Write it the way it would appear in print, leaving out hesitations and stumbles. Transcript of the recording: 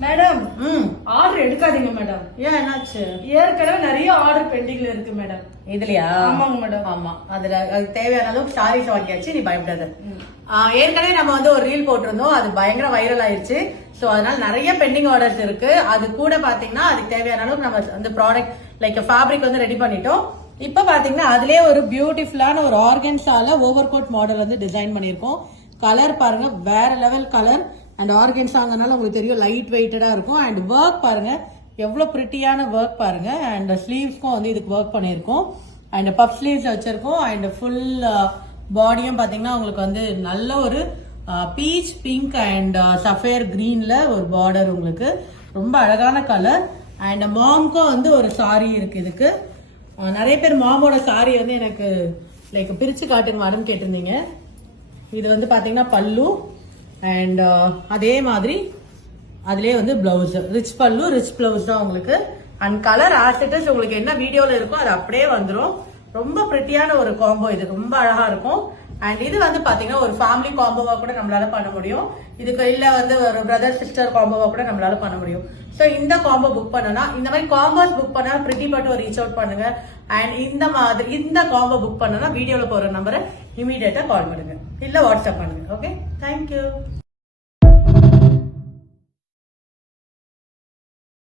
Madam order எடுக்காதீங்க madam. ஏன் என்னாச்சு? ஏற்கனவே நிறைய ஆர்டர் பெண்டிங்ல இருக்கு மேடம். இதுலயா? ஆமாங்க மேடம். ஆமா, அதுல தேவையான அளவுக்கு சாரீஸ் வாங்கியாச்சு, நீ பயப்படாத. ஏற்கனவே நம்ம வந்து ஒரு ரீல் போட்டிருந்தோம், அது பயங்கர வைரல் ஆயிருச்சு. சோ அதனால நிறைய பெண்டிங் ஆர்டர்ஸ் இருக்கு. அது கூட பாத்தீங்கன்னா அதுக்கு தேவையான அளவுக்கு நம்ம அந்த ப்ராடக்ட் லைக் ஃபேப்ரிக் வந்து ரெடி பண்ணிட்டோம். இப்ப பாத்தீங்கன்னா அதுலயே ஒரு பியூட்டிஃபுல்லான ஒரு ஆர்கன்ஸால ஓவர் கோட் மாடல் வந்து டிசைன் பண்ணிருக்கோம். கலர் பாருங்க, வேற லெவல் கலர். அண்ட் ஆர்கன்ஸாங்கனால உங்களுக்கு தெரியும் லைட் வெயிட்டடா இருக்கும். அண்ட் ஒர்க் பாருங்க எவ்வளவு பிரிட்டியான ஒர்க் பாருங்க. அண்ட் ஸ்லீவ்ஸ்க்கும் வந்து இதுக்கு ஒர்க் பண்ணிருக்கோம். அண்ட் பஃப் ஸ்லீவ்ஸ் வச்சிருக்கோம். அண்ட் ஃபுல் பாடியும் பாத்தீங்கன்னா உங்களுக்கு வந்து நல்ல ஒரு பீச் பிங்க் அண்ட் சஃபேர் கிரீன்ல ஒரு பார்டர், உங்களுக்கு ரொம்ப அழகான கலர். அண்ட் மாம்க்கும் வந்து ஒரு சாரி இருக்கு. இதுக்கு நிறைய பேர் மாமோட சாரி வந்து எனக்கு லைக் பிரிச்சு காட்டுங்க மேடம் கேட்டிருந்தீங்க. இது வந்து பாத்தீங்கன்னா பல்லு. அண்ட் அதே மாதிரி அதுலயே வந்து பிளவுஸ், ரிச் பல்லு ரிச் பிளவுஸ் தான் உங்களுக்கு. அண்ட் கலர் ஆசிட்டஸ் உங்களுக்கு என்ன வீடியோல இருக்கோ அது அப்படியே வந்துடும். ரொம்ப பிரிட்டியான ஒரு காம்போ, இது ரொம்ப அழகா இருக்கும். அண்ட் இது வந்து பாத்தீங்கன்னா ஒரு ஃபேமிலி காம்போவா கூட நம்மளால பண்ண முடியும். இதுக்கு இல்ல வந்து ஒரு பிரதர் சிஸ்டர் காம்போவா கூட நம்மளால பண்ண முடியும். சோ இந்த காம்போ புக் பண்ணனா, இந்த மாதிரி காம்போஸ் புக் பண்ணா பிரிட்டி பட்டு ரீச் அவுட் பண்ணுங்க. அண்ட் இந்த மாதிரி இந்த காம்போ புக் பண்ணனா வீடியோல போற நம்பரை இமீடியட்டா கால் பண்ணுங்க, இல்ல வாட்ஸ்அப் பண்ணுங்க. Okay, thank you.